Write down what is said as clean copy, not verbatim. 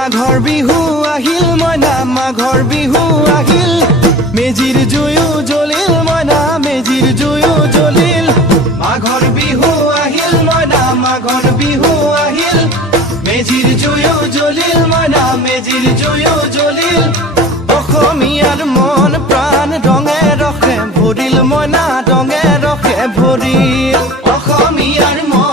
মাঘৰ বিহু আহিল মইনা মাঘৰ বিহু আহিল মেজিৰ জুয়ো জ্বলিল মইনা মেজিৰ জুয়ো জ্বলিল মাঘৰ বিহু আহিল মইনা মাঘৰ বিহু আহিল মেজিৰ জুয়ো জ্বলিল মইনা মেজিৰ জুয়ো জ্বলিল অসমীয়াৰ মন প্ৰাণ ৰঙে ৰসে ভৰিল মইনা ৰঙে ৰসে ভৰিল অসমীয়াৰ মন